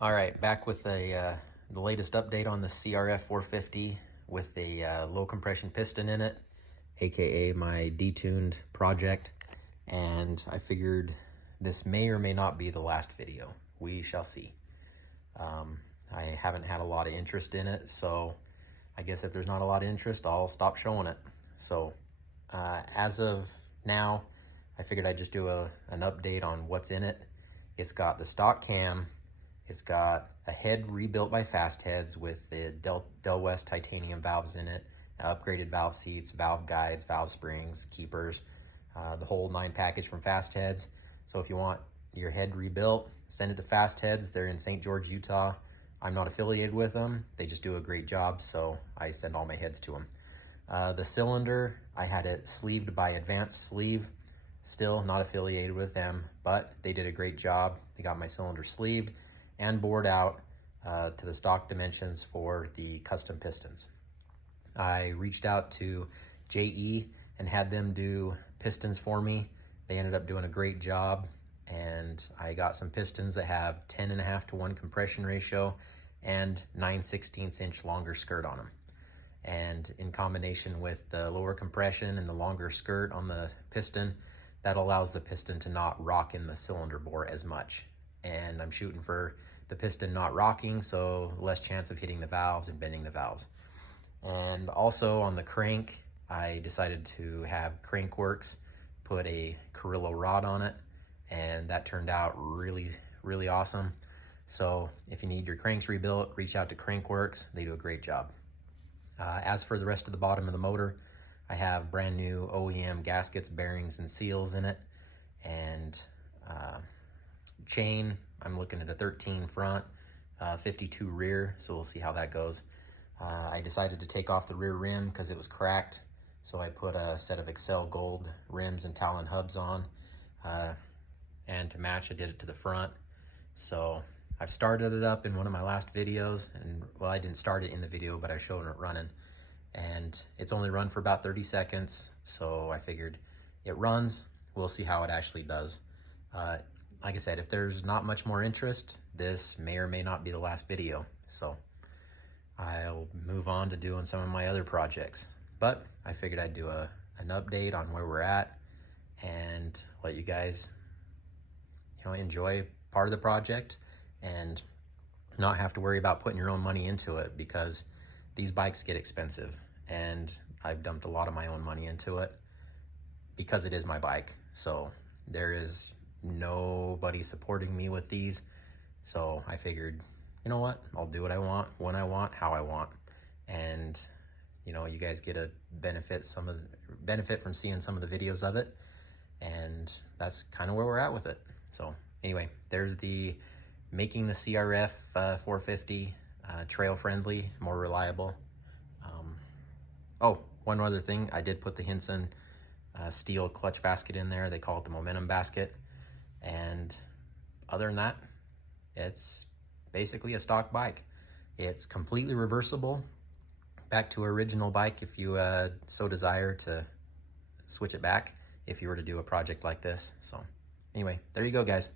All right, back with the latest update on the CRF450 with a low compression piston in it, aka my detuned project. And I figured this may or may not be the last video. We shall see. I haven't had a lot of interest in it, so I guess if there's not a lot of interest, I'll stop showing it. So as of now, I figured I'd just do an update on what's in it. It's got the stock cam. It's got a head rebuilt by Fast Heads with the Del West titanium valves in it, upgraded valve seats, valve guides, valve springs, keepers, the whole 9 package from Fast Heads. So if you want your head rebuilt, send it to Fast Heads. They're in St. George, Utah. I'm not affiliated with them. They just do a great job, so I send all my heads to them. The cylinder, I had it sleeved by Advanced Sleeve. Still not affiliated with them, but they did a great job. They got my cylinder sleeved and bored out to the stock dimensions for the custom pistons. I reached out to JE and had them do pistons for me. They ended up doing a great job, and I got some pistons that have 10.5 to 1 compression ratio and 9/16 inch longer skirt on them. And in combination with the lower compression and the longer skirt on the piston, that allows the piston to not rock in the cylinder bore as much. And I'm shooting for the piston not rocking, so less chance of hitting the valves and bending the valves. And also on the crank, I decided to have Crankworks put a Carrillo rod on it, and that turned out really, really awesome. So if you need your cranks rebuilt, reach out to Crankworks. They do a great job. As for the rest of the bottom of the motor, I have brand new OEM gaskets, bearings, and seals in it. And chain, I'm looking at a 13 front, 52 rear, so we'll see how that goes. I decided to take off the rear rim because it was cracked, so I put a set of Excel Gold rims and Talon hubs on. And to match, I did it to the front. So I've started it up in one of my last videos, and well, I didn't start it in the video, but I showed it running. And it's only run for about 30 seconds, so I figured it runs. We'll see how it actually does. Like I said, if there's not much more interest, this may or may not be the last video. So I'll move on to doing some of my other projects. But I figured I'd do an update on where we're at and let you guys, enjoy part of the project and not have to worry about putting your own money into it, because these bikes get expensive, and I've dumped a lot of my own money into it because it is my bike. So there is nobody supporting me with these. So I figured, you know what, I'll do what I want, when I want, how I want. And you guys get a benefit from seeing some of the videos of it, and that's kind of where we're at with it. So anyway, there's the making the CRF 450 trail friendly, more reliable. Oh, one other thing, I did put the Hinson steel clutch basket in there. They call it the momentum basket. And other than that, it's basically a stock bike. It's completely reversible back to original bike if you so desire to switch it back if you were to do a project like this. So anyway, there you go, guys.